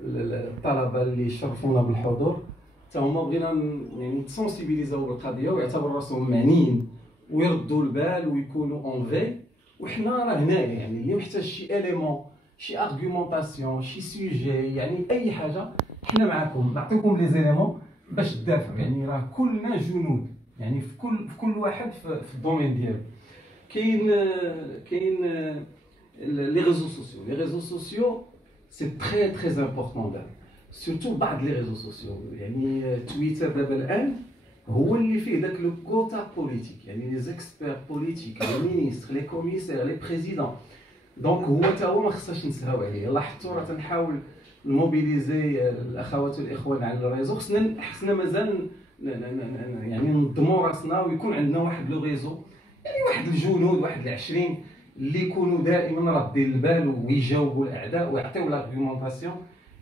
الطلبه اللي شرفونا بالحضور حتى هما بغينا يعني تسونسيبيليزاو بالقضيه ويعتبروا راسهم معنيين ويردوا البال ويكونوا اون في. وحنا راه هنايا يعني اللي محتاج شي اليمون شي ارغيومونطاسيون شي سوجي يعني اي حاجه حنا معاكم نعطيكم لي زيليمون باش تدافعوا. يعني راه كلنا جنود يعني في كل واحد في الدومين ديالو. كاين لي ريزو سوسيو سي تري امبورطون دابا سورتو بعض لي ريزو سوسيو يعني تويتر دابا الان هو اللي فيه داك لو كوتا بوليتيك يعني لي زيكسبير بوليتيك لي مينيستر لي كوميسير لي بريزيدون. دونك هو حتى هو ما خصناش نسهاو عليه. لاحظتوا راه تنحاول نموبيليزي الاخوات والاخوان على الريزو. خصنا مازال يعني ننظموا راسنا ويكون عندنا واحد لو ريزو يعني واحد الجنود واحد ال20 اللي يكونوا دائما رادين البال ويجاوبوا الاعداء ويعطيو لاغيومونطاسيون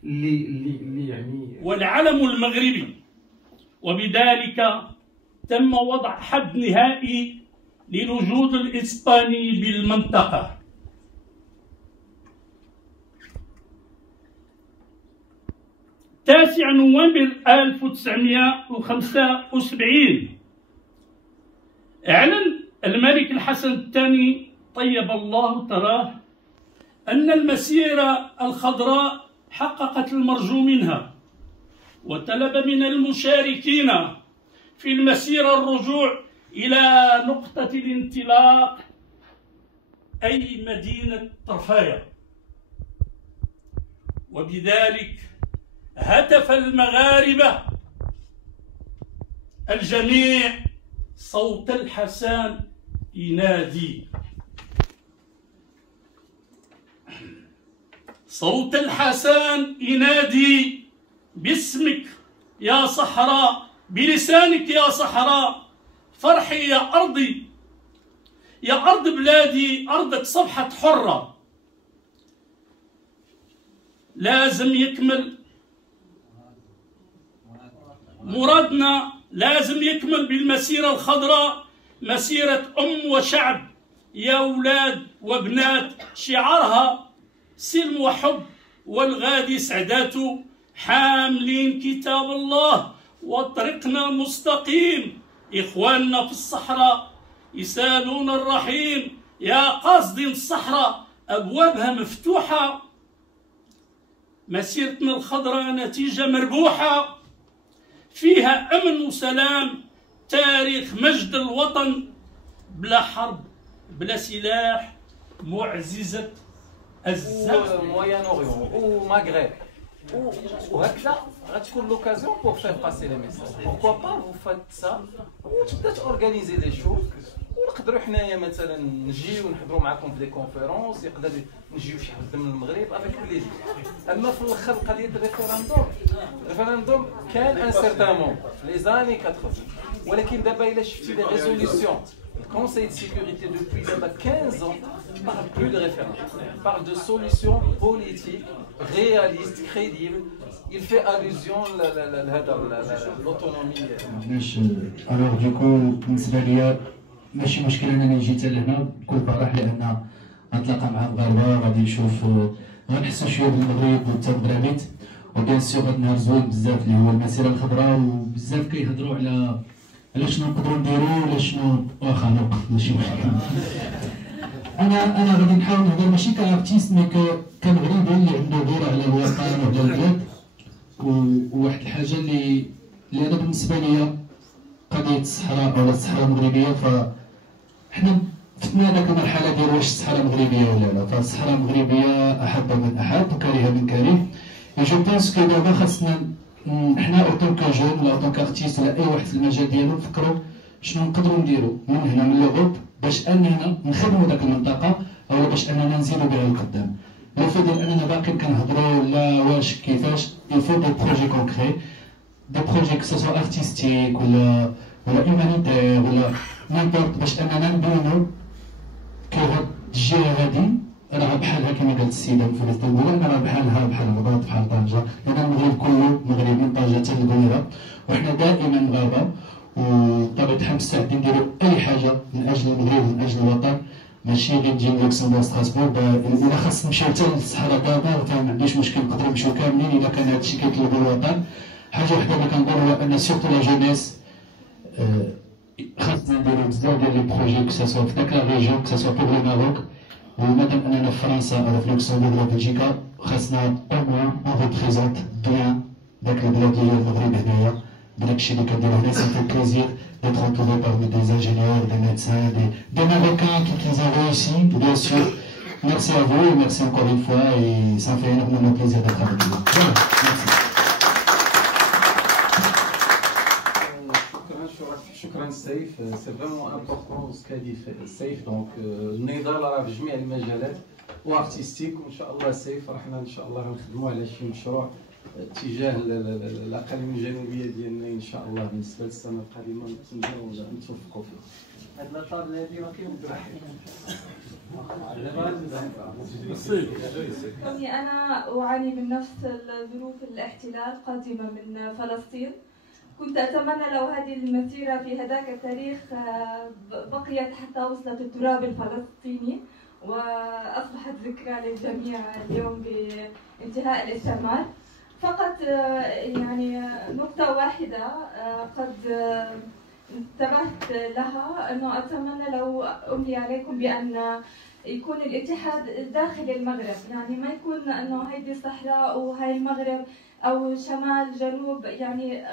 اللي يعني. والعلم المغربي. وبذلك تم وضع حد نهائي للوجود الإسباني بالمنطقة. تاسع نوفمبر 1975 أعلن الملك الحسن الثاني طيب الله ثراه أن المسيرة الخضراء حققت المرجو منها، وطلب من المشاركين في المسيرة الرجوع إلى نقطة الانطلاق أي مدينة طرفايا. وبذلك هتف المغاربة الجميع صوت الحسن ينادي، صوت الحسن ينادي باسمك يا صحراء، بلسانك يا صحراء، فرحي يا أرضي، يا أرض بلادي، أرضك صبحت حرة. لازم يكمل مرادنا، لازم يكمل بالمسيرة الخضراء مسيرة وشعب يا أولاد وبنات، شعارها سلم وحب والغادي سعداته، حاملين كتاب الله وطريقنا مستقيم، إخواننا في الصحراء يسالون الرحيم، يا قاصدين الصحراء أبوابها مفتوحة، مسيرتنا الخضراء نتيجة مربوحة، فيها أمن وسلام، تاريخ مجد الوطن، بلا حرب بلا سلاح، معززة الزمن. موين اوريون ومغرب وهكذا غتكون لوكازيون بور فير باسي لي ميساج. بوركوا با فو فات سا وتبدا تورغانيزي دي شوز، ونقدروا حنايا مثلا نجيو نحضروا معكم في دي كونفيرونس، يقدر نجيو شي حد من المغرب افيك بليزير. اما في الاخر قضيه الريفيراندوم كان ان سيرتان مون في لي زاني 80، ولكن دابا الا شفتي لي ريزوليسيون le Conseil de sécurité depuis 15 ans ne parle plus de référendum, il parle de solutions politiques, réalistes, crédibles. Il fait allusion à l'autonomie. Alors du coup بالنسبه ليا ماشي مشكل انني جيت لهنا بكل فرح، لان غنتلاقى مع مغاربه غادي نشوف غنحسوا شويه بالمغرب والتمغربيت، وبيان سور هذا النهار زوين بزاف اللي هو المسيره الخضراء، وبزاف كيهضروا على شنو نقدروا نديروا ولا شنو واخا نوقف ماشي مشكل. انا غادي نحاول نهضر ماشي كارتيست مي كمغربي اللي عنده غيره على الوطن وعلى البلاد. وواحد الحاجه اللي انا بالنسبه ليا قضيه الصحراء ولا الصحراء المغربيه، فاحنا فتنا هذاك المرحله ديال واش الصحراء مغربيه ولا لا. فالصحراء المغربيه احب من احب وكره من كره. جو بونس كو دابا خاصنا حنا اوتون كجون ولا اوتون كارتيست ولا اي واحد في المجال ديالو نفكروا شنو نقدروا نديروا من هنا من لوروب باش اننا نخدموا داك المنطقه او باش اننا نزيدوا بها لقدام. لو فو ديال اننا باقيين كنهضروا لا واش كيفاش، يفو دي بروجي كونكري، دي بروجي كو سوا ارتستيك ولا هيومانيتير ولا نيمبورت، باش اننا نبينوا كو هاد الجهه هادي راه بحالها كما قالت السيده مفوز تنقول راه بحالها بحال الرباط بحال طنجه، لان المغرب كله مغرب من طنجه حتى للقويره، وحنا دائما مغاربه وبطبيعه الحال مستعدين نديروا اي حاجه من اجل المغرب ومن اجل الوطن. ماشي غير نجي لوكسمبورغ ستراسبورغ. الا خاص نمشيو حتى للصحراء دابا ما عنديش مشكل، نقدروا نمشيو كاملين الا كان هادشي كيطلبوا الوطن. حاجه وحده اللي كنقول هو ان سيرتو لا جونيس خاصنا نديرو بزاف ديال لي بروجي كساسوا في داك لا ريجيون كساسوا بور لو ماروك، ومادام اننا في فرنسا او في لوكسمبورغ ولا بلجيكا خاصنا او موان اون ريبريزونت بيان داك البلاد اللي هي المغرب هنايا بداك الشيء اللي كنديرو هنا. سي في بليزير d'être entouré parmi des ingénieurs, des médecins, des Marocains qui ont réussi, bien sûr. Merci à vous et merci encore une fois et ça me fait énormément plaisir d'être avec vous. Voilà, merci. شكرا سيف. سي فريمون امبورطون سكادي سيف. دونك النضال راه في جميع المجالات وارتستيك، وان شاء الله سيف راحنا ان شاء الله غنخدموا على شي مشروع اتجاه الاقاليم الجنوبيه ديالنا ان شاء الله بالنسبه للسنه القادمه نتمنوا نتوفقوا فيه. هاد الطابله هادي ما كيمدوش. كوني أنا أعاني من نفس الظروف الاحتلال قادمة من فلسطين، كنت أتمنى لو هذه المسيرة في هذاك التاريخ بقيت حتى وصلت التراب الفلسطيني وأصبحت ذكرى للجميع اليوم بانتهاء الاستعمار. فقط يعني نقطة واحدة قد انتبهت لها، أنه أتمنى لو أملي عليكم بأن يكون الاتحاد داخل المغرب، يعني ما يكون أنه هيدي الصحراء وهي المغرب أو شمال جنوب، يعني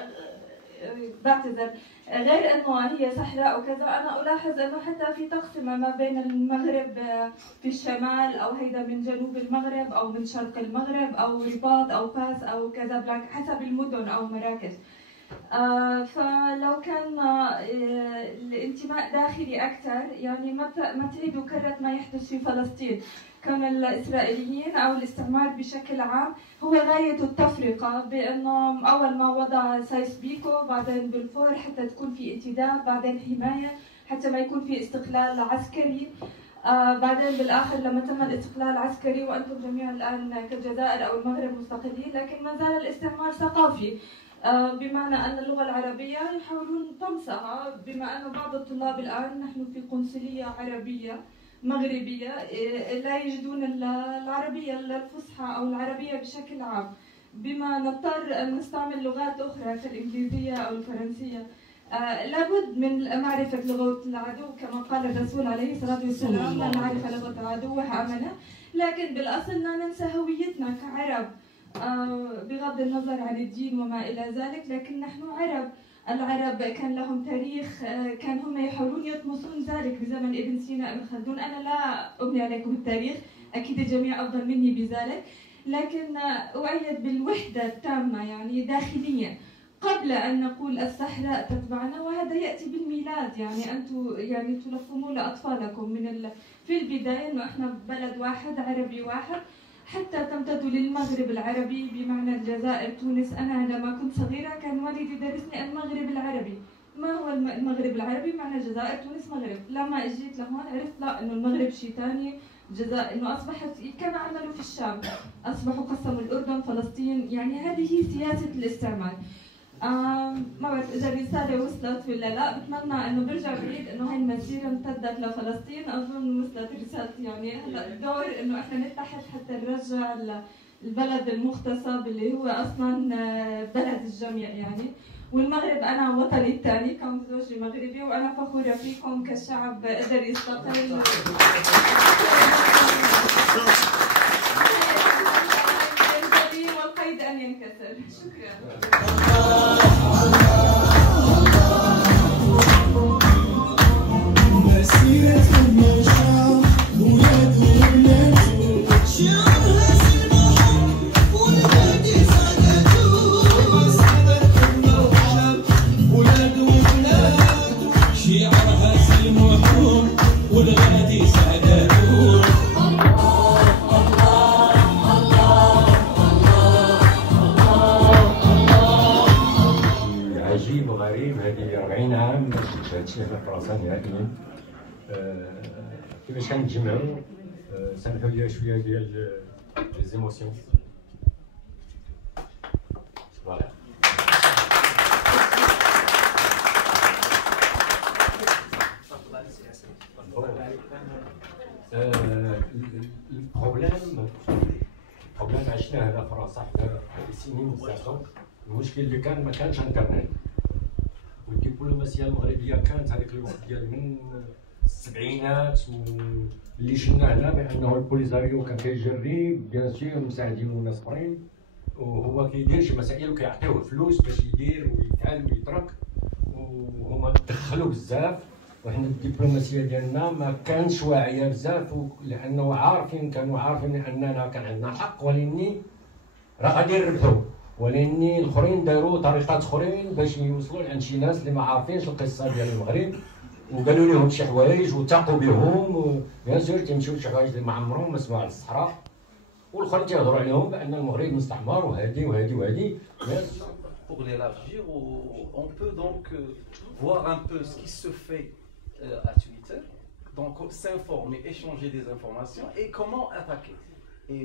بعتذر، غير أنه هي صحراء وكذا. أنا ألاحظ أنه حتى في تقسيمة ما بين المغرب في الشمال أو هيدا من جنوب المغرب أو من شرق المغرب أو رباط أو فاس أو كازابلانكا حسب المدن أو مراكز. فلو كان الانتماء داخلي أكثر، يعني ما تعيدوا كرة ما يحدث في فلسطين. كان الإسرائيليين أو الاستعمار بشكل عام هو غاية التفرقة، بأنه أول ما وضع سايس بيكو، بعدين بلفور حتى تكون في انتداب، بعدين حماية حتى ما يكون في استقلال عسكري، بعدين بالآخر لما تم الاستقلال العسكري وأنتم جميعا الآن كالجزائر أو المغرب مستقلين، لكن ما زال الاستعمار ثقافي، بمعنى أن اللغة العربية يحاولون طمسها، بما أن بعض الطلاب الآن نحن في قنصلية عربية مغربية لا يجدون العربية الفصحى أو العربية بشكل عام، بما نضطر أن نستعمل لغات أخرى كالإنجليزية أو الفرنسية. لابد من معرفة لغة العدو كما قال الرسول عليه الصلاة والسلام: من عرف لغة العدو آمنه. لكن بالأصل لا ننسى هويتنا كعرب، بغض النظر عن الدين وما إلى ذلك، لكن نحن عرب. العرب كان لهم تاريخ، كان هم يحاولون يطمسون ذلك بزمن ابن سينا ابن خلدون. أنا لا أبني عليكم التاريخ، أكيد الجميع أفضل مني بذلك، لكن أؤيد بالوحدة التامة يعني داخليا قبل أن نقول الصحراء تتبعنا، وهذا يأتي بالميلاد. يعني أنتم يعني تلقنون لأطفالكم من في البداية أنه إحنا بلد واحد عربي واحد، حتى تمتدوا للمغرب العربي بمعنى الجزائر تونس. أنا لما كنت صغيرة كان والدي درسني المغرب العربي. ما هو المغرب العربي؟ معنى الجزائر تونس مغرب. لما اجيت لهون عرفت لا، انه المغرب شيء ثاني، الجزائر انه اصبحت كما عملوا في الشام، اصبحوا قسموا الاردن فلسطين. يعني هذه هي سياسة الاستعمار. ما بعرف اذا الرسالة وصلت ولا لا، بتمنى انه برجع بعيد انه هاي المسيرة امتدت لفلسطين. اظن وصلت رسالتي. يعني هلا الدور انه احنا نتحد حتى نرجع البلد المغتصب اللي هو اصلا بلد الجميع يعني. والمغرب انا وطني الثاني كون زوجي مغربي، وانا فخورة فيكم كشعب قدر يستقل والقيد ان ينكسر. شكرا. عجيب وغريب، هذه 40 عام ما شفتش هادشي في فرنسا نهائيا. كيفاش كنتجمعوا سامحوا لي شويه ديال لي زيموسيون. فوالا البروبليم عشناه هنا في فرنسا حنا سنين بزاف. المشكل اللي كان ما كانش انترنت، والدبلوماسيه المغربيه كانت هذيك الوقت ديال من السبعينات، واللي شفنا هنا بانه البوليزاريو كان كيجري بيان سور مساعدين وناس اخرين، وهو كيدير شي مسائل وكيعطيوه فلوس باش يدير ويفعل ويترك، وهما تدخلوا بزاف. وحنا الدبلوماسيه ديالنا ما كانش واعيه بزاف، لانه كانوا عارفين اننا كان عندنا حق، ولاني راه غادي نربحوا، ولاني الاخرين داروا طريقات اخرين باش يوصلوا لعند شي ناس اللي ما عارفينش القصه ديال المغرب، وقالوا لهم شي حوايج وثاقوا بهم، بيان سور تيمشيو لشي حوايج اللي ما عمرهم ما سمعوا على الصحراء، والاخرين تيهضروا عليهم بان المغرب مستعمر وهادي وهادي وهادي. Pour l'élargir, on peut donc voir un peu ce qui se fait à Twitter, donc s'informer, échanger des informations et comment attaquer. Et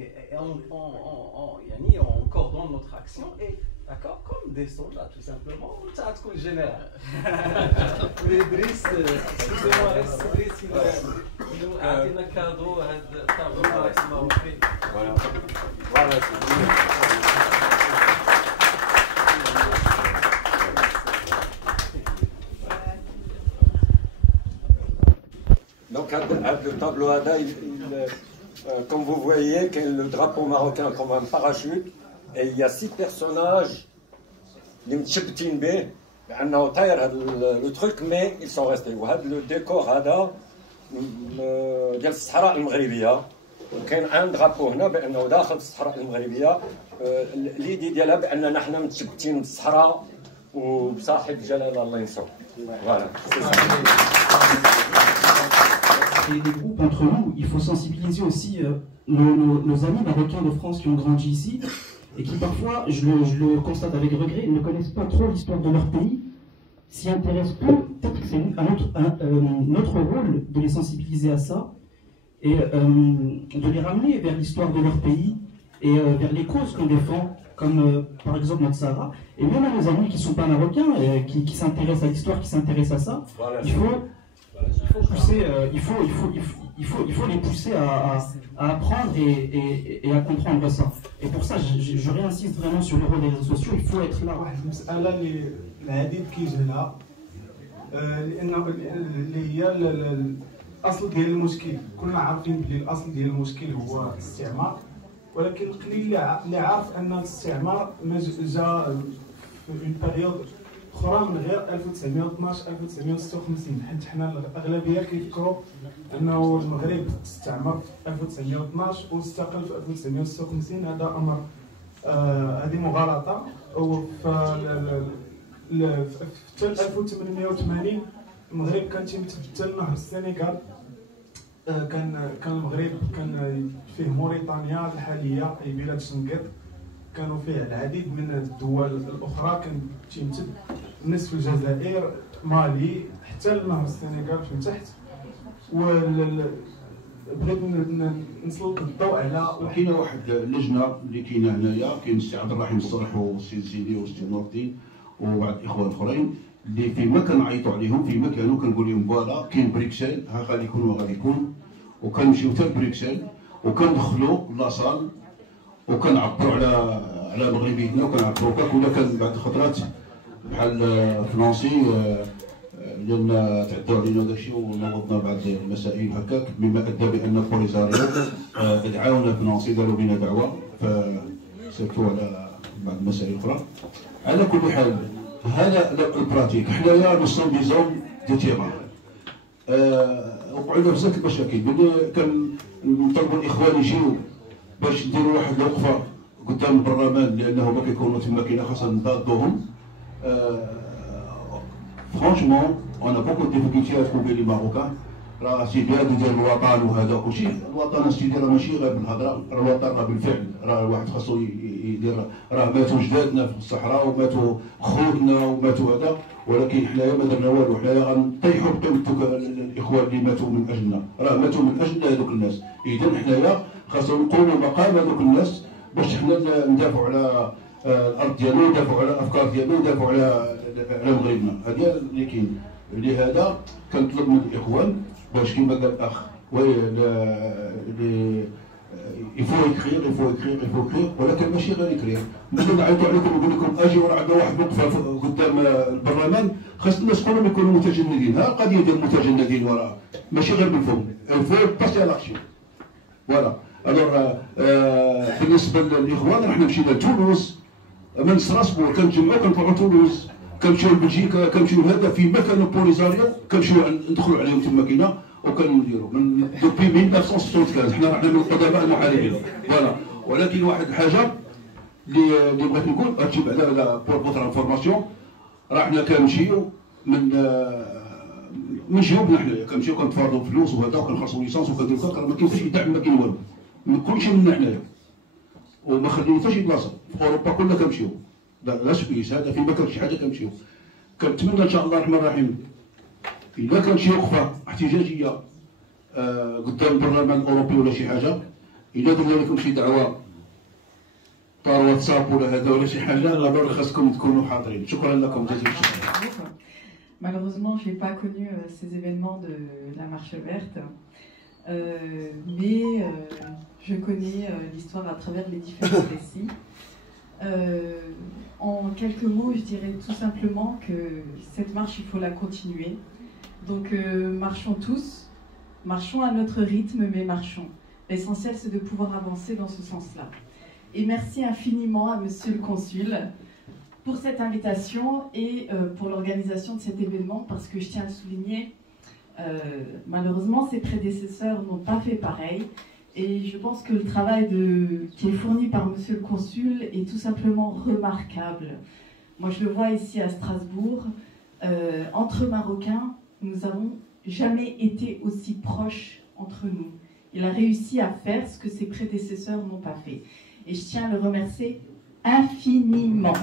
on coordonne notre action, et d'accord, comme des soldats tout simplement, ça a tout le général. Idriss, excusez-moi, Idriss, il nous a donné un cadeau à Voilà. Donc, le tableau ADA, comme vous voyez, le drapeau marocain comme un parachute, et il y a 6 personnages, les mtchebtin be, le truc, mais ils sont restés. Le décor ADA, ديال الصحراء المغربيه، وكاين ان درابو هنا بانه داخل الصحراء المغربيه، ليدي ديالها باننا حنا متشبتين بالصحراء وبصاحب جلاله الله ينصر. Voilà, c'est ça. Et des groupes entre nous, il faut sensibiliser aussi nos amis marocains de France qui ont grandi ici et qui parfois, je le constate avec regret, ne connaissent pas trop l'histoire de leur pays, s'y intéressent peu. Peut-être que c'est notre rôle de les sensibiliser à ça et de les ramener vers l'histoire de leur pays et vers les causes qu'on défend, comme par exemple notre Sahara. Et même à nos amis qui ne sont pas marocains, qui s'intéressent à l'histoire, qui s'intéressent à ça, il faut les pousser à apprendre et à comprendre ça. Et pour ça, je réinsiste vraiment sur le rôle des réseaux sociaux, il faut être là. العديد كيجي لها لانه اللي هي الاصل ديال المشكل. كلنا عارفين بلي الاصل ديال المشكل هو الاستعمار، ولكن القليل اللي عارف ان الاستعمار جا في اون بيريود اخرى من غير 1912 1956. حيت حنا الاغلبيه كيفكروا انه المغرب استعمر في 1912 واستقل في 1956. هذا امر هذه مغالطه. في 1880 المغرب كان تيمتبدل نهر السنغال. كان المغرب كان فيه موريتانيا الحاليه اي بلاد شنقيط، كانوا فيه العديد من الدول الاخرى، كان تيمتد نصف الجزائر، مالي، حتى نهر السنغال من تحت. بغيت نسلط الضوء على كاينه واحد اللجنه اللي كاينه هنايا، كاين السي عبد الرحيم الصالح والسي زيدي والسي نور الدين وبعض الاخوان الاخرين اللي فيما كنعيطوا عليهم فيما كانوا كنقول لهم فوالا كاين بريكسل ها غادي يكون وغادي يكون، وكنمشيو حتى لبريكسل وكندخلوا لاصال وكنعبروا على مغربيتنا وكنعبروا هكاك. ولا كان بعض الخطرات بحال فرنسي لان تعدوا علينا داكشي ونوضنا بعض المسائل هكاك، مما ادى بان بوليزاريو دعاونا فرنسي داروا بنا دعوه فسكتوا على بعض المسائل الاخرى. على كل حال هذا البراتيك حنايا نصوم دي زون دو تيغان وقعوا لنا بزاف المشاكل. ملي كنطلبوا الاخوان يجيو باش نديروا واحد الوقفه قدام البرلمان لانه ما كيكونوا تما كاين خاصنا نضادوهم. فرانشمون انا بوكو ديفيكولتي ا تروفي لي ماروكان. راه سي بلاد ديال الوطن وهذا كلشي، الوطن سيدي راه ماشي غير بالهضره، الوطن راه بالفعل، راه الواحد خاصو يدير. راه ماتوا جدادنا في الصحراء وماتوا خوتنا وماتوا هذا، ولكن حنايا ما درنا والو. حنايا غنطيحوا بقيمة الاخوان اللي ماتوا من اجلنا، راه ماتوا من اجل هذوك الناس. اذا حنايا خاصنا نقوموا مقام هذوك الناس باش حنا ندافعوا على الارض ديالنا، ندافعوا على الافكار ديالنا، ندافعوا على مغربنا. هذا اللي كاين. لهذا كنطلب من الاخوان باش كما قال الاخ يفو يكرير ولكن ماشي غير يكرير. ملي نعيطوا عليكم ونقول لكم اجيو راه عندنا واحد الوقفه قدام البرلمان، خاص الناس كلهم يكونوا متجندين. ها القضيه ديال المتجندين وراء ماشي غير بالفم، الفو باسي على لاكسيون. فوالا الوغ بالنسبه للاخوان احنا مشينا لتونس من ستراسبور، كنتجمعوا كنطلعوا تونس، كنمشيو لبلجيكا، كنمشيو لهذا في مكان بوليزاريو، كنمشيو ندخلوا عليهم تما كاينه وكنديروا من دوبي 1975. حنا رحنا من القدماء المحاربين. فوالا ولكن واحد الحاجه اللي بغيت نقول هادشي بعدا بور فوتر انفورماسيون، راه حنا كنمشيو من جيوبنا حنايا، كنمشيو كنتفاضوا فلوس وهذا وكنخلصوا ليسانس وكنديروا كاع، ما كاين حتى شي دعم، ما كاين والو، كلشي منا حنايا وما خلينا حتى شي بلاصه. في اوروبا كلها كنمشيو، لا سويس هذا فين ما كان شي حاجه كنمشيو. كنتمنى ان شاء الله الرحمن الرحيم اذا كان شي وقفه احتجاجيه قدام البرلمان الاوروبي ولا شي حاجه، اذا درنا لكم شي دعوه طار واتساب ولا هذا ولا شي حاجه، ضروري خاصكم تكونوا حاضرين. شكرا لكم جزيل الشكر. Malheureusement, je n'ai pas connu ces événements de la marche verte, mais je connais l'histoire à travers les différents récits. En quelques mots, je dirais tout simplement que cette marche, il faut la continuer. Donc marchons tous, marchons à notre rythme, mais marchons. L'essentiel, c'est de pouvoir avancer dans ce sens-là. Et merci infiniment à Monsieur le Consul pour cette invitation et pour l'organisation de cet événement, parce que je tiens à le souligner, malheureusement, ses prédécesseurs n'ont pas fait pareil. Et je pense que le travail qui est fourni par Monsieur le Consul est tout simplement remarquable. Moi, je le vois ici à Strasbourg, entre Marocains, nous n'avons jamais été aussi proches entre nous. Il a réussi à faire ce que ses prédécesseurs n'ont pas fait. Et je tiens à le remercier infiniment.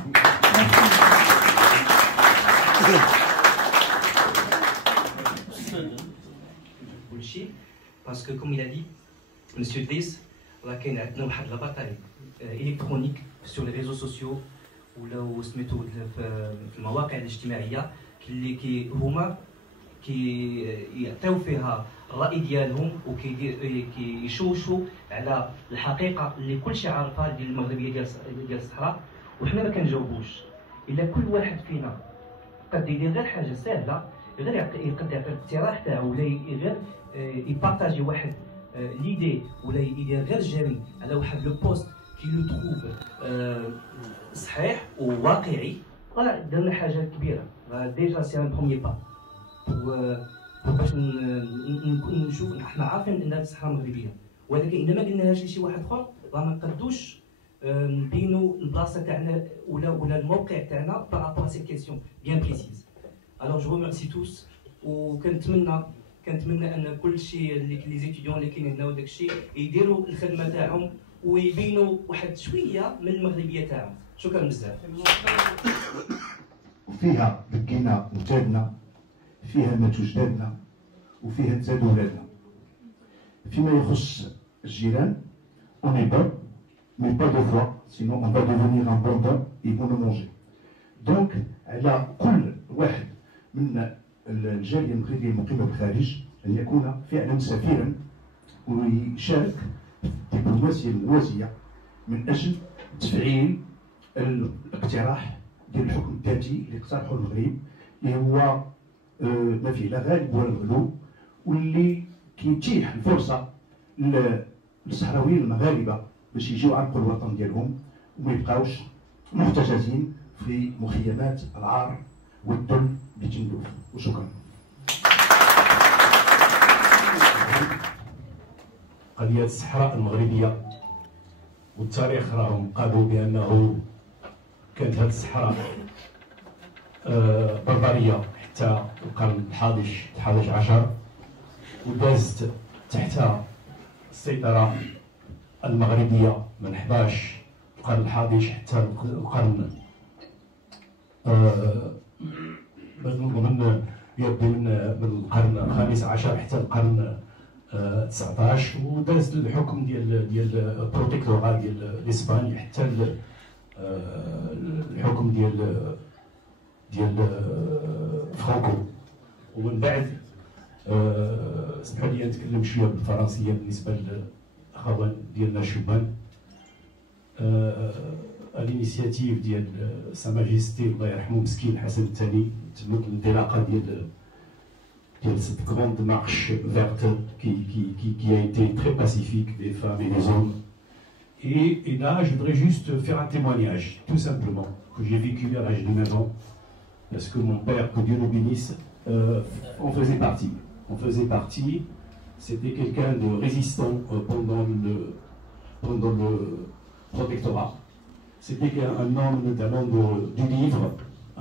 Merci. Parce que comme il a dit, Monsieur Driss, راه كاين عندنا واحد لابارتاي الكترونيك sur les réseaux sociaux ولا سميتو في المواقع الاجتماعيه اللي هما يعطيو فيها الراي ديالهم وكيشوشوا على الحقيقه اللي كلشي عارفها ديال المغربيه ديال الصحراء، وحنا ما كنجاوبوش. الا كل واحد فينا قد يدير غير حاجه سهله، غير يقدر يعطي الاقتراح تاعو ولا غير يبارطاجي واحد ليدي ولا يدير غير جري على واحد لو بوست كي لو تروف صحيح وواقعي، راه درنا حاجه كبيره. ديجا سي ان بروميي با باش نشوف احنا عارفين انها الصحراء مغربيه، ولكن اذا ما قلناهاش لشي واحد اخر راه ما نقدوش نبينوا البلاصه تاعنا ولا الموقع تاعنا بارابور سي كيسيون بيان بريسيز. الوغ جو ريميرسي توس، وكنتمنى ان كل شيء لي زيتيديون اللي كاينين هنا وداك الشيء يديروا الخدمه تاعهم ويبينوا واحد شويه من المغربيه تاعهم. شكرا بزاف. وفيها بكينا وتادنا، فيها ماتوا جدادنا، وفيها تزادوا ولادنا. فيما يخص الجيران on est bon mais pas deux fois sinon on va devenir un bon temps et vont nous manger. donc على كل واحد من الجاليه المغربيه المقيمه بالخارج ان يكون فعلا سفيرا ويشارك في الدبلوماسيه الموازيه من اجل تفعيل الاقتراح ديال الحكم الذاتي اللي اقترحه المغرب، اللي هو ما فيه لا غالب ولا مغلوب، واللي كيتيح الفرصه للصحراويين المغاربه باش يجيو يعرقوا الوطن ديالهم وما يبقاوش محتجزين في مخيمات العار والذل بتندوف. وشكرا. قضية الصحراء المغربية والتاريخ راهم قالوا بأنه كانت هذه الصحراء بربرية حتى القرن الحادي عشر، ودازت تحت السيطرة المغربية من 11 القرن الحادي حتى القرن من القرن الخامس عشر حتى القرن 19، وداز الحكم ديال البروتيكتورا ديال الاسباني حتى الحكم ديال فرانكو، ومن بعد اسمحوا لي نتكلم شويه بالفرنسيه بالنسبه للاخوان ديالنا الشبان. الانيسياتيف ديال سا ماجيستي الله يرحمه مسكين حسن الثاني تمت الانطلاقه ديال cette grande marche verte qui a été très pacifique des femmes et des hommes. Et là, je voudrais juste faire un témoignage, tout simplement, que j'ai vécu à l'âge de 9 ans, parce que mon père, que Dieu le bénisse, en faisait partie. On faisait partie, c'était quelqu'un de résistant pendant le protectorat. C'était un homme notamment du livre,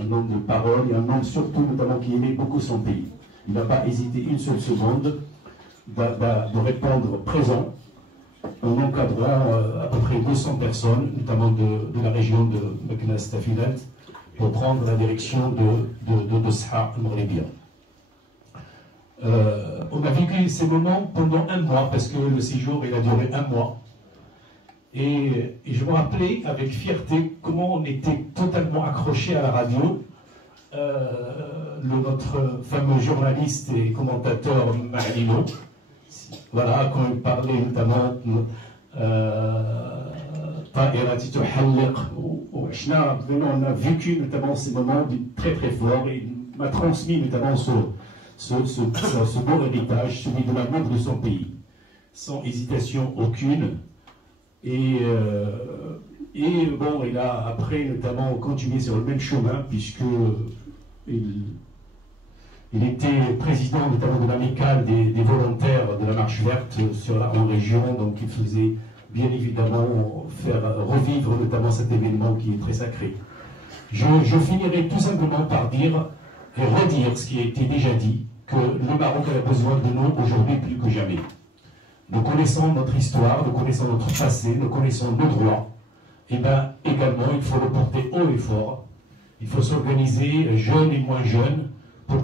un homme de parole, et un homme surtout notamment qui aimait beaucoup son pays. Il n'a pas hésité une seule seconde de répondre présent en encadrant à peu près 200 personnes, notamment de la région de Meknès-Tafilat, pour prendre la direction de Sahara al-Maghribia. On a vécu ces moments pendant un mois, parce que le séjour il a duré un mois. Et je me rappelais avec fierté comment on était totalement accrochés à la radio. Notre fameux journaliste et commentateur Ma'alino, voilà, quand il parlait notamment on a vécu notamment ces moments très très forts, et il m'a transmis notamment ce beau héritage, celui de l'amour de son pays, sans hésitation aucune. Et bon, il a après notamment continué sur le même chemin, puisque il était président notamment de l'amicale des volontaires de la Marche Verte en région, donc il faisait bien évidemment faire revivre notamment cet événement qui est très sacré. Je finirai tout simplement par dire et redire ce qui a été déjà dit, que le Maroc a besoin de nous aujourd'hui plus que jamais. Nous connaissons notre histoire, nous connaissons notre passé, nous connaissons nos droits. Et bien également, il faut le porter haut et fort. Il faut s'organiser, jeunes et moins jeunes, pour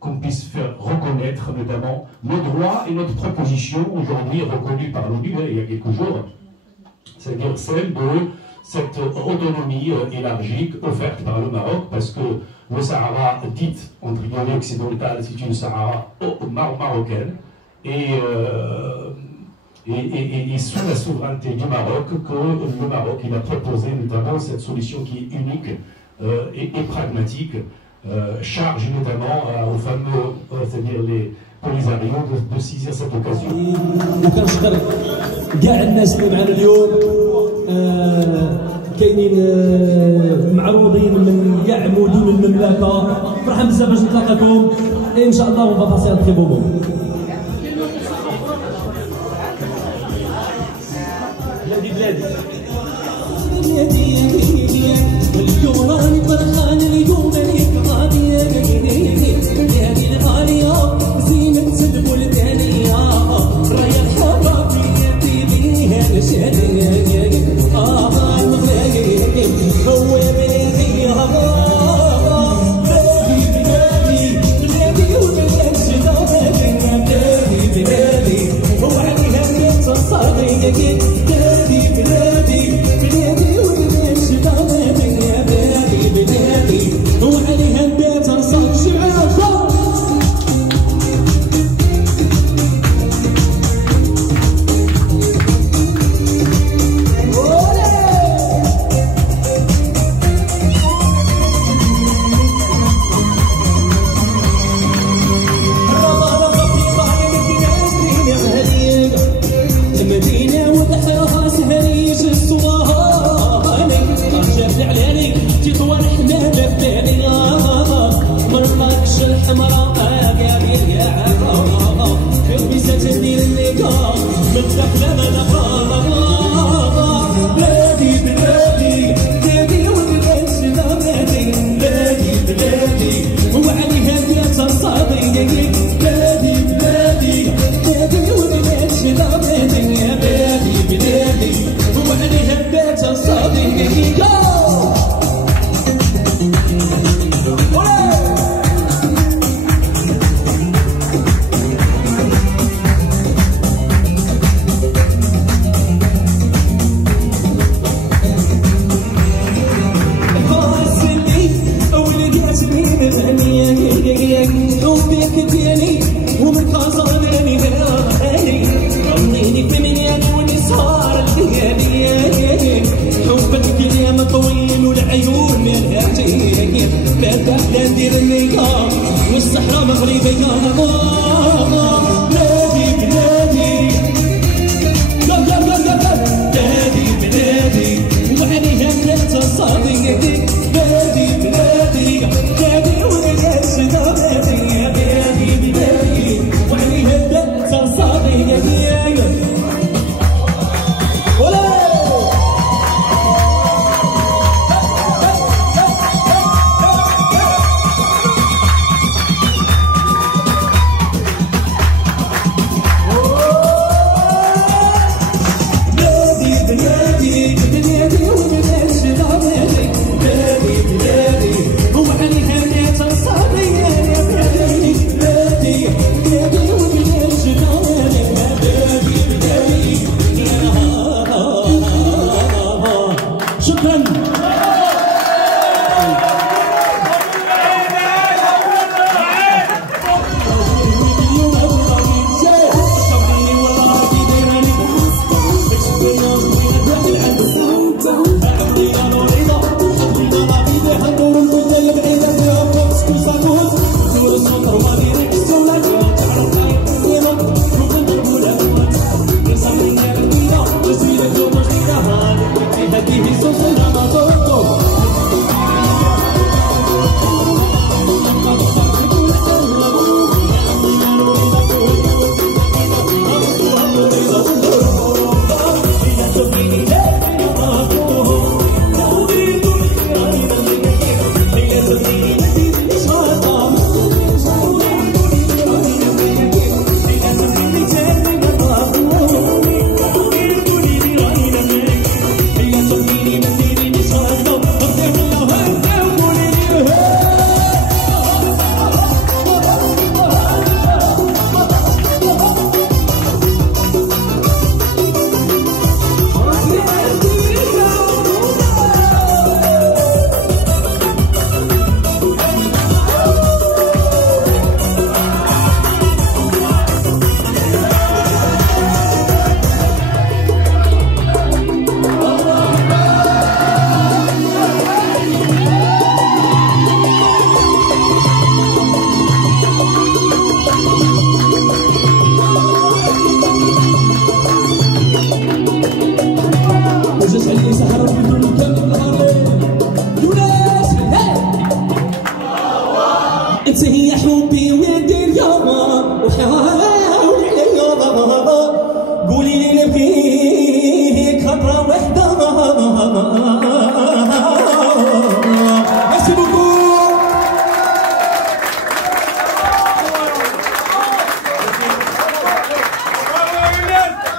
qu'on puisse faire reconnaître notamment nos droits et notre proposition, aujourd'hui reconnue par l'ONU il y a quelques jours, c'est-à-dire celle de cette autonomie élargie offerte par le Maroc, parce que le Sahara, dit entre guillemets occidental, c'est une Sahara marocaine, et sous la souveraineté du Maroc, que le Maroc il a proposé notamment cette solution qui est unique et pragmatique, charge notamment aux fameux, c'est-à-dire les Polisario, de saisir cette occasion. وكنشكر كاع الناس اللي معنا اليوم، كاينين معروضين من كاع مدن المملكه، فرحان بزاف باش نتلاقاكم ان شاء الله. اون فا باسي ان تري بون مومون. بلادي بلادي واليوم راني فرحان، اليوم عليك راضي بلادي الغاليه زينة البلدانيه، رايا الحرة في يدي بيها الشهادة، المغلاقي هو بلادي بلادي بلادي وبلاد شدادي، بلادي بلادي هو عليها بيت الصاغي، بلادي بلادي بلادي وبلاد شدادي، بلادي بلادي هو عليها بيت الصاغي. شعار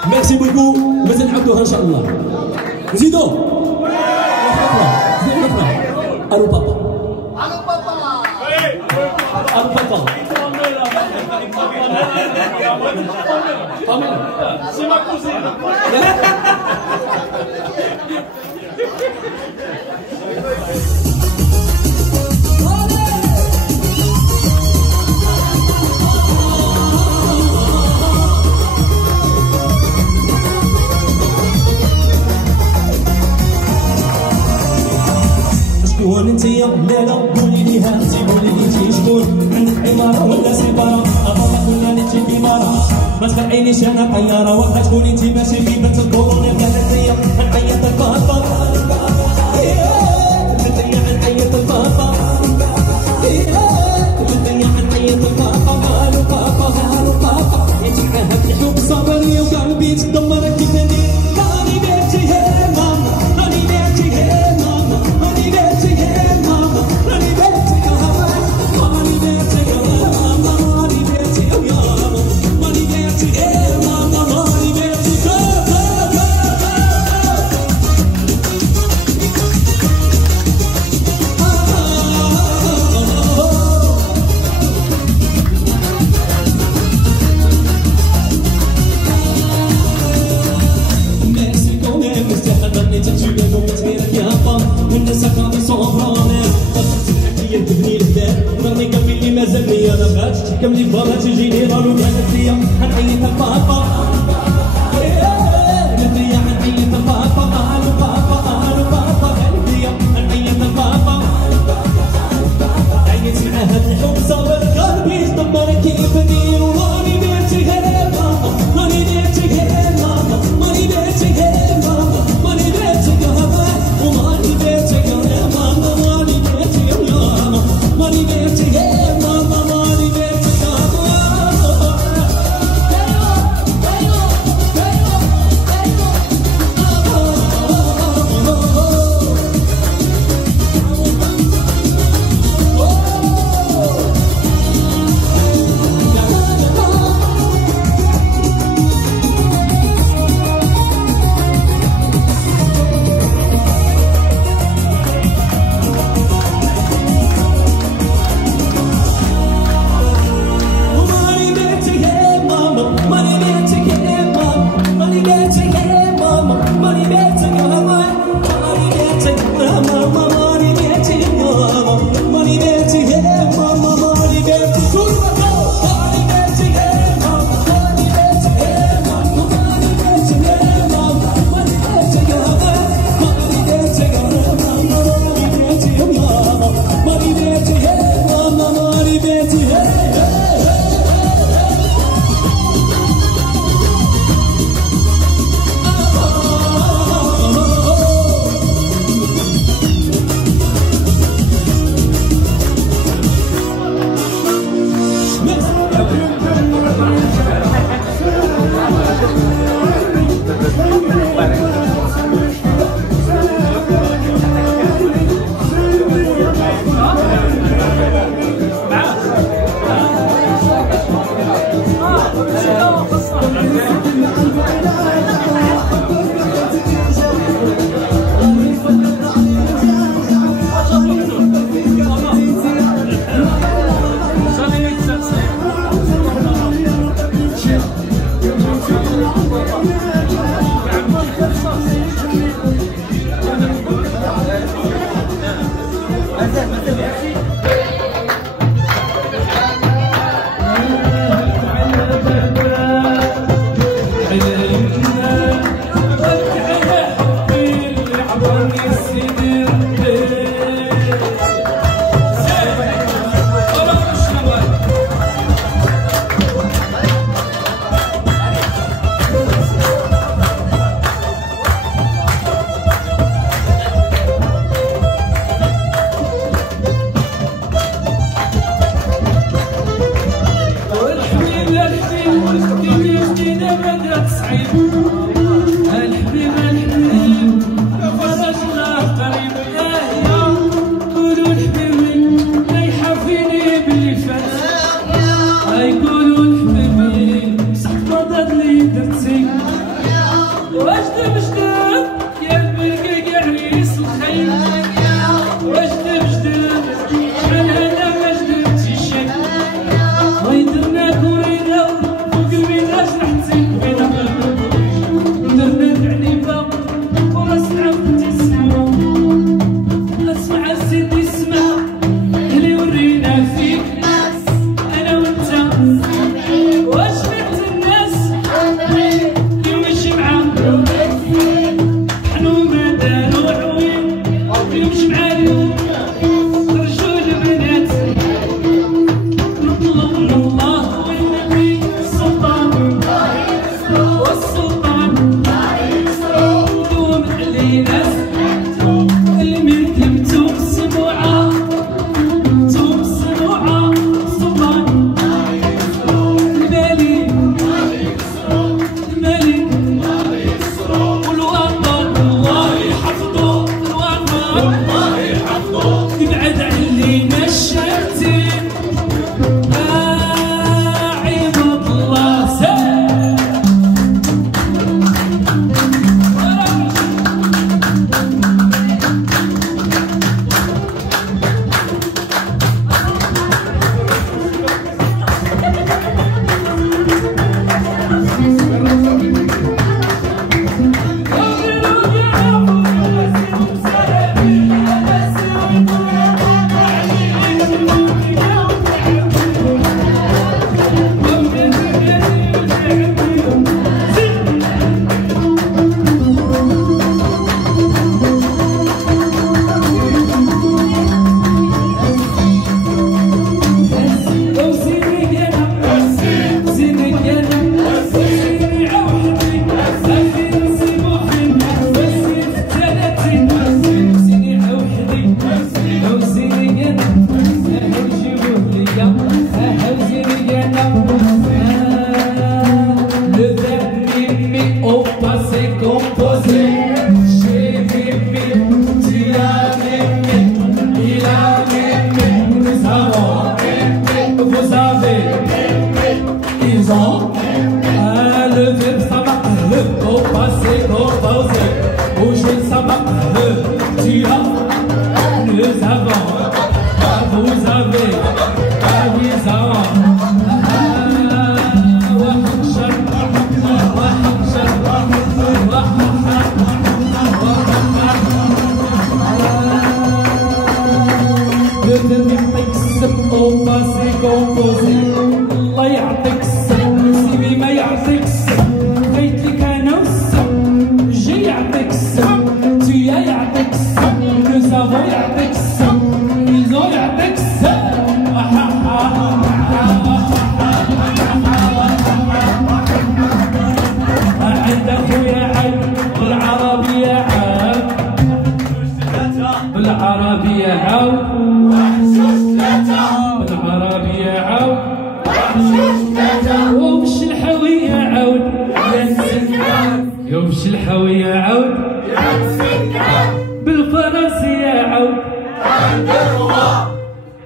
ميرسي بوكو مازال نعاودوها ان شاء الله نزيدو الو بابا الو بابا C'est ma cousine. شكون انتيا لا لا قولي لي هانتي قولي لي انتي شكون عندك عمارة ولا سيبارة أبابا ولا نتي في مرة ما تخلعينيش انا طيارة واخا تكون انتي ماشي في بنت الكورونا بلادية نعيط البابا الدنيا نعيط البابا الدنيا نعيط البابا هالو بابا هالو بابا انتي معاها في الحب صابرية وقلبي تدمر كيف ندير راني درتي يا ماما راني درتي يا ماما راني درتي يا ماما راني درتي يا ماما راني درتي يا ماما راني درتي يا ماما راني درتي يا ماما راني درتي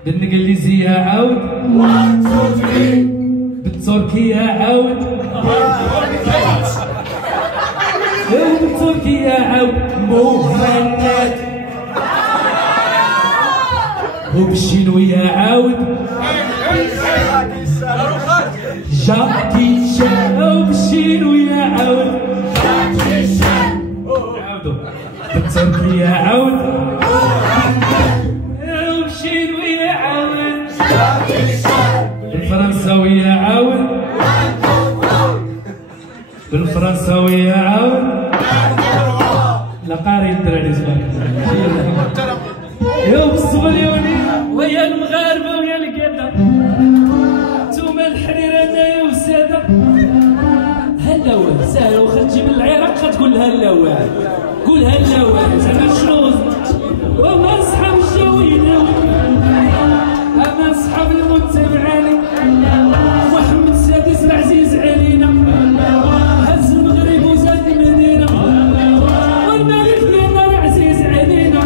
بالانجليزية عاود بالتركية عاود بالتركية عاود مهند وبالشينوية عاود جاكي شان وبالشينوية ومشينا يا عود عاودوا دكتور يا عود ومشينا يا عود بالفرنساوية عاود بالفرنساوية عاود لا قاري الدراري تبارك يا بالصبليوني ويا المغاربة ويا القادة نتوما الحرير انايا والسادة هلا واه ساهل واخا تجي من العراق غتقول هلا واه قول هلا واه زعما شنو وما صحاب الجوينة اما صحاب المتابعين محمد السادس العزيز علينا هز المغرب وزاد المدينة والمغرب ديالنا راه عزيز علينا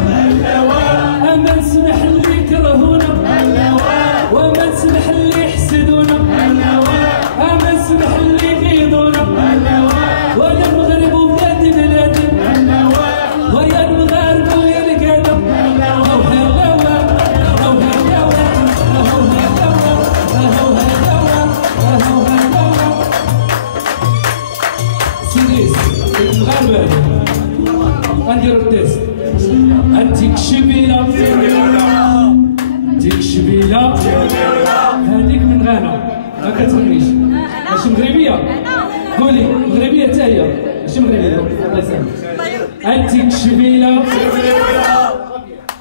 اما نسمح اللي يكرهونا وما نسمح اللي يحسدونا اما نسمح اللي يغيظونا ويا المغرب وبلاد بلادي ويا المغاربة ويا القادة أو هلا أو هلا أو هلا أو هلا سيديس المغاربة غنديرو التيست هاديك شبيلة ديك شبيلة هذيك من غانا ما كتغنيش ماشي مغربية قولي مغربية حتى هي ماشي مغربية الله يسلمك هاديك شبيلة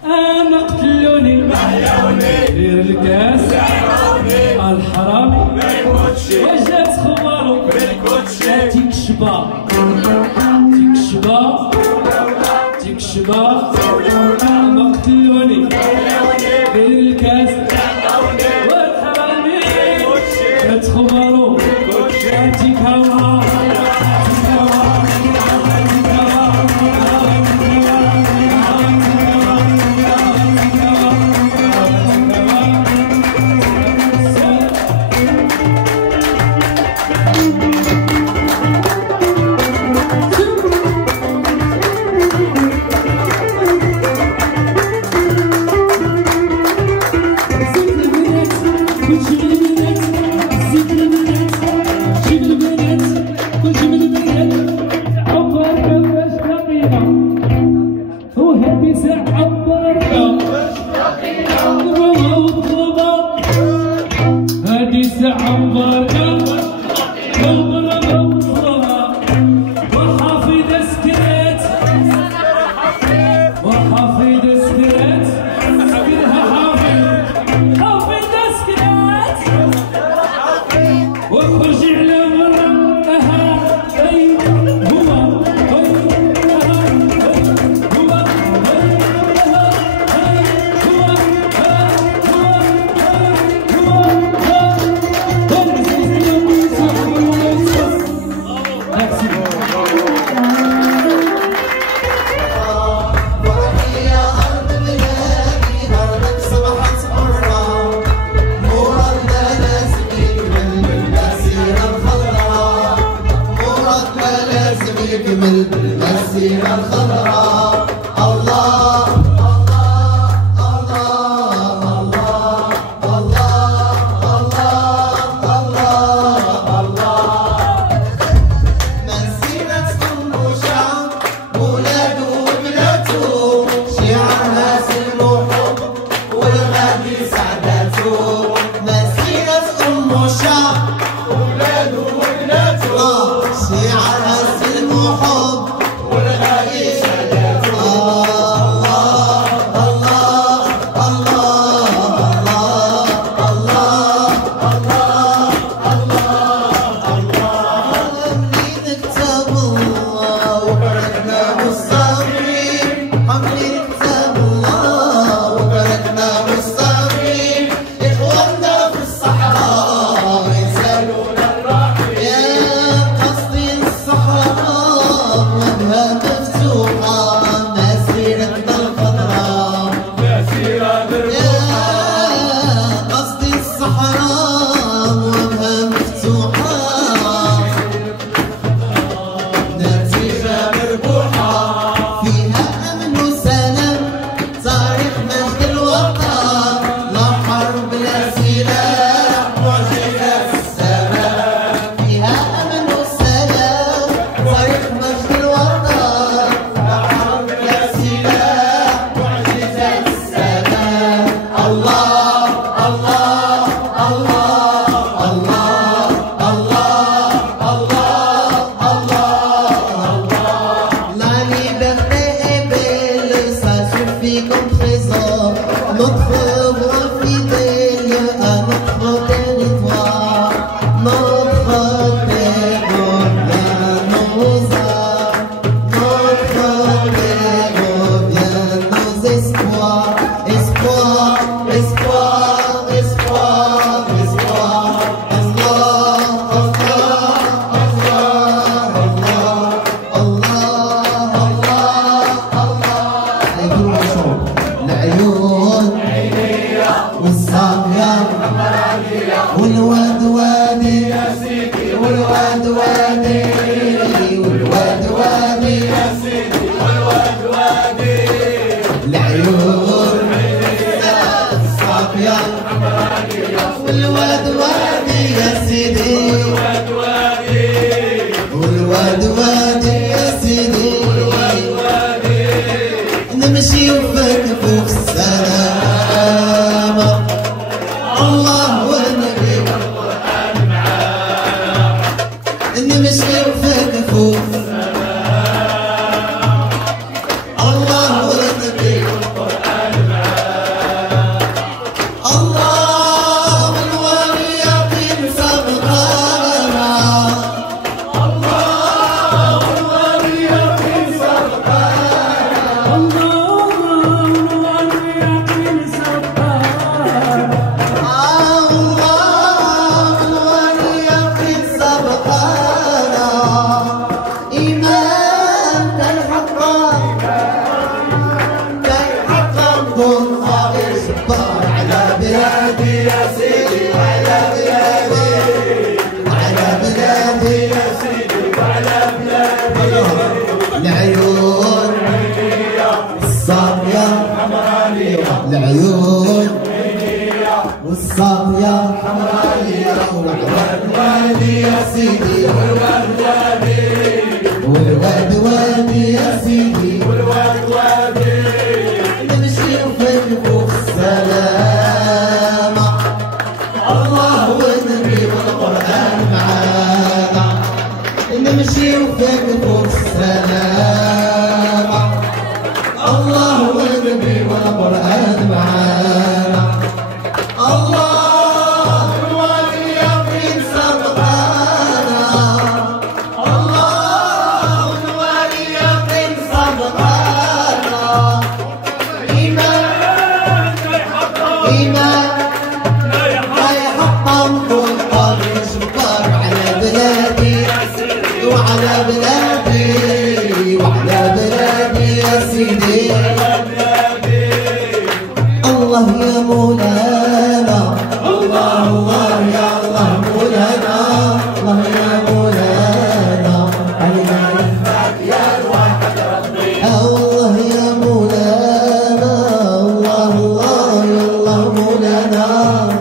انا قتلوني غير الكاس الحرام وجات خبارو هاديك شبا ديك شبا ديك شبا انا قتلوني غير الكاس والحرامي تخبروا هاتيك هوا العيون والصافية الحمرانية والواد وادي يا سيدي والواد وادي والواد وادي يا سيدي والواد وادي نمشي وفوق السلامة الله والنبي والقرآن معانا نمشي وفوق السلامة الله والنبي والقرآن معانا الله الوالي يقين صدقانا الله الوالي يقين صدقانا إيمان لا يحطم كل قاضي شكر على بلادي وعلى بلادي وعلى بلادي يا سيدي الله يا مولانا الله الله يا الله مولانا الله يا مولانا علينا يهداك يا الواحد ربي الله يا مولانا الله الله يا الله مولانا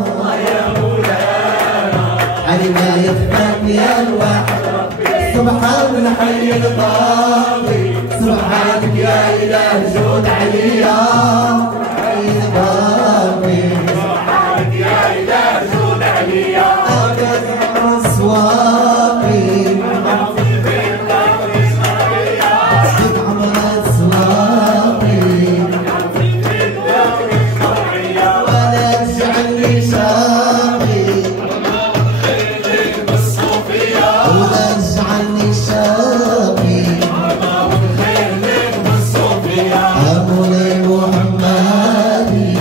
الله يا مولانا علينا يهداك يا الواحد ربي سبحان الحي القاضي سبحانك يا إله جود عليا سبحانك يا إله جود عليا أسواقي عمر أسواقي ولا تجعلني شاقي ولا تجعلني شاقي يا مولاي محمدي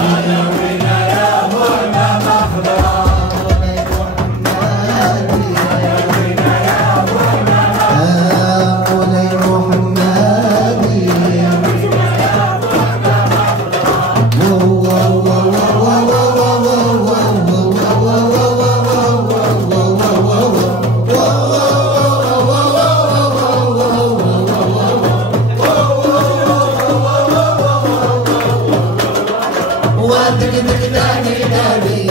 وادك دك داني داني